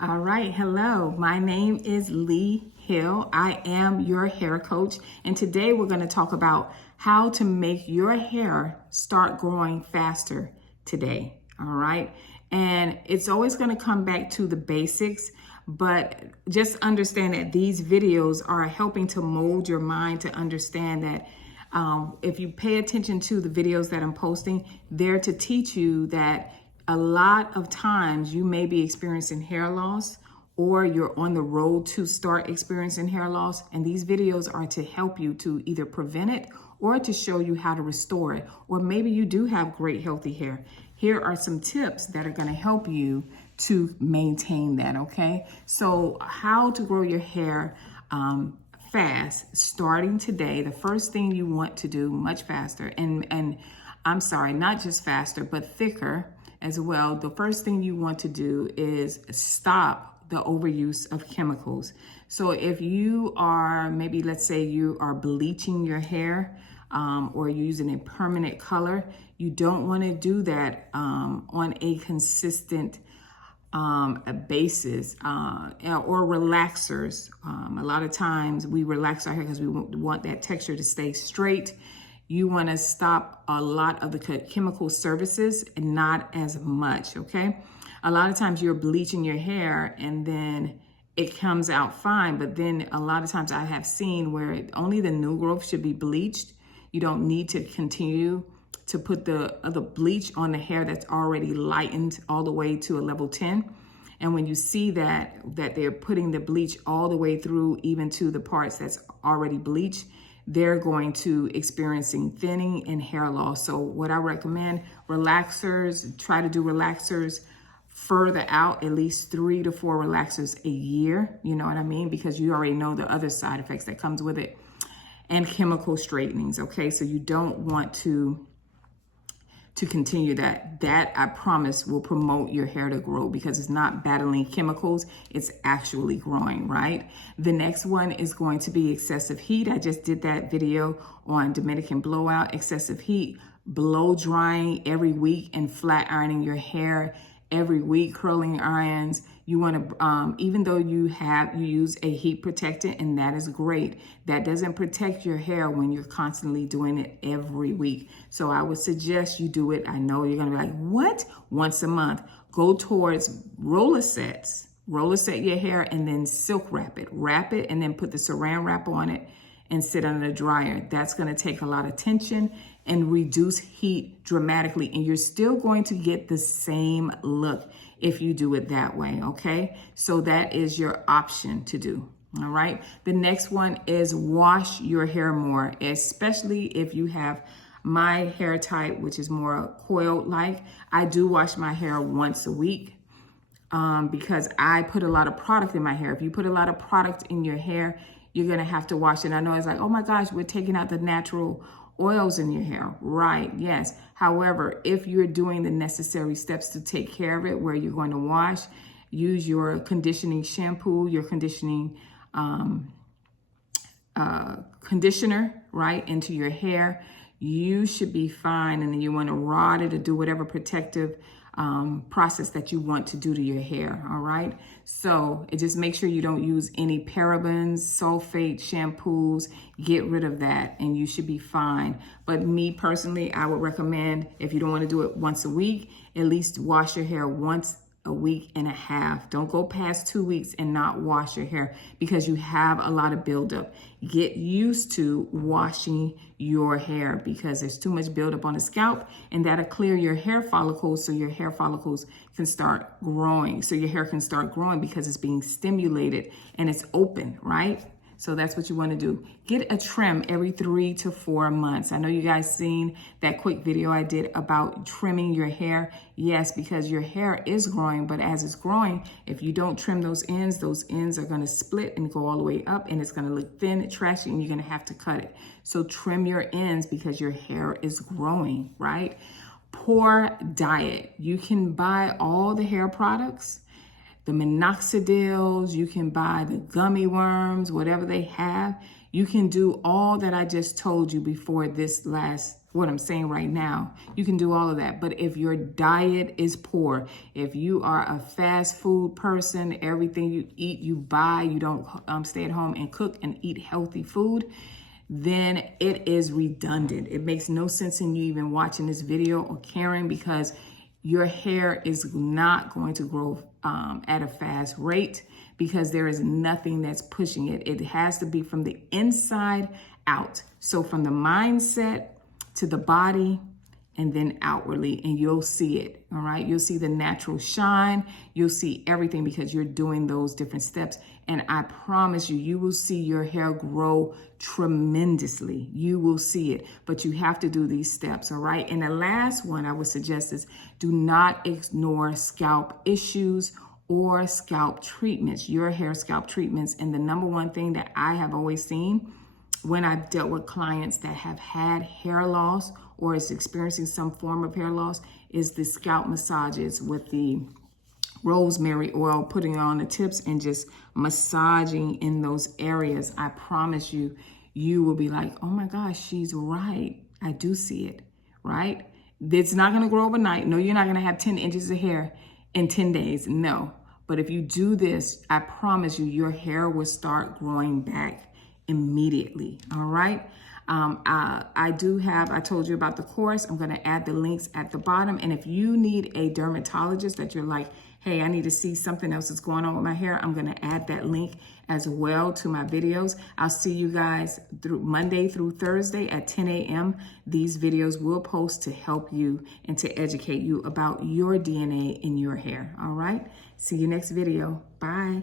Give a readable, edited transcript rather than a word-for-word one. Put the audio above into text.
All right, hello. My name is Lee Hill. I am your hair coach, and today we're going to talk about how to make your hair start growing faster today. All right, and it's always going to come back to the basics, but just understand that these videos are helping to mold your mind to understand that if you pay attention to the videos that I'm posting, they're to teach you that a lot of times you may be experiencing hair loss or you're on the road to start experiencing hair loss. And these videos are to help you to either prevent it or to show you how to restore it. Or maybe you do have great healthy hair. Here are some tips that are going to help you to maintain that, okay? So how to grow your hair fast starting today. The first thing you want to do much faster, and I'm sorry, not just faster, but thicker as well. The first thing you want to do is stop the overuse of chemicals. So if you are, maybe let's say you are bleaching your hair or using a permanent color, you don't want to do that on a consistent basis or relaxers. A lot of times we relax our hair because we want that texture to stay straight. You want to stop a lot of the chemical services and not as much, okay? A lot of times you're bleaching your hair and then it comes out fine, but then a lot of times I have seen where only the new growth should be bleached. You don't need to continue to put the bleach on the hair that's already lightened all the way to a level 10. And when you see that they're putting the bleach all the way through, even to the parts that's already bleached, they're going to experiencing thinning and hair loss. So what I recommend, relaxers, try to do relaxers further out, at least 3 to 4 relaxers a year. You know what I mean? Because you already know the other side effects that comes with it, and chemical straightenings. Okay, so you don't want to continue that. That, I promise, will promote your hair to grow because it's not battling chemicals, it's actually growing, right? The next one is going to be excessive heat. I just did that video on Dominican blowout, excessive heat, blow drying every week and flat ironing your hair every week, curling irons. You want to, even though you use a heat protectant, and that is great, that doesn't protect your hair when you're constantly doing it every week. So I would suggest you do it. I know you're going to be like, what? Once a month. Go towards roller sets. Roller set your hair and then silk wrap it. Wrap it and then put the saran wrap on it and sit under the dryer. That's going to take a lot of tension and reduce heat dramatically. And you're still going to get the same look if you do it that way, okay? So that is your option to do, all right? The next one is wash your hair more, especially if you have my hair type, which is more coiled-like. I do wash my hair once a week because I put a lot of product in my hair. If you put a lot of product in your hair, you're gonna have to wash it. I know it's like, oh my gosh, we're taking out the natural oils in your hair. Right, yes. However, if you're doing the necessary steps to take care of it, where you're going to wash, use your conditioning shampoo, your conditioning conditioner, right, into your hair, you should be fine. And then you want to rod it or do whatever protective process that you want to do to your hair, all right? So it just make sure you don't use any parabens, sulfate shampoos, get rid of that and you should be fine. But me personally, I would recommend, if you don't want to do it once a week, at least wash your hair once a week and a half. Don't go past 2 weeks and not wash your hair because you have a lot of buildup. Get used to washing your hair because there's too much buildup on the scalp, and that'll clear your hair follicles so your hair follicles can start growing. So your hair can start growing because it's being stimulated and it's open, right? So that's what you want to do. Get a trim every 3 to 4 months. I know you guys seen that quick video I did about trimming your hair. Yes, because your hair is growing, but as it's growing, if you don't trim those ends are going to split and go all the way up and it's going to look thin and trashy and you're going to have to cut it. So trim your ends because your hair is growing, right? Poor diet. You can buy all the hair products, the minoxidils, you can buy the gummy worms, whatever they have. You can do all that I just told you before this last what I'm saying right now. You can do all of that. But if your diet is poor, if you are a fast food person, everything you eat, you buy, you don't stay at home and cook and eat healthy food, then it is redundant. It makes no sense in you even watching this video or caring, because your hair is not going to grow at a fast rate, because there is nothing that's pushing it. It has to be from the inside out. So from the mindset to the body and then outwardly, and you'll see it, all right? You'll see the natural shine. You'll see everything because you're doing those different steps. And I promise you, you will see your hair grow tremendously. You will see it, but you have to do these steps, all right? And the last one I would suggest is do not ignore scalp issues or scalp treatments, your hair scalp treatments. And the number one thing that I have always seen when I've dealt with clients that have had hair loss or is experiencing some form of hair loss is the scalp massages with the rosemary oil, putting it on the tips and just massaging in those areas. I promise you, you will be like, oh my gosh, she's right. I do see it, right? It's not going to grow overnight. No, you're not going to have 10 inches of hair in 10 days. No. But if you do this, I promise you, your hair will start growing back immediately. All right. I told you about the course. I'm going to add the links at the bottom. And if you need a dermatologist that you're like, hey, I need to see something else that's going on with my hair, I'm going to add that link as well to my videos. I'll see you guys through Monday through Thursday at 10 a.m. These videos will post to help you and to educate you about your DNA in your hair. All right. See you next video. Bye.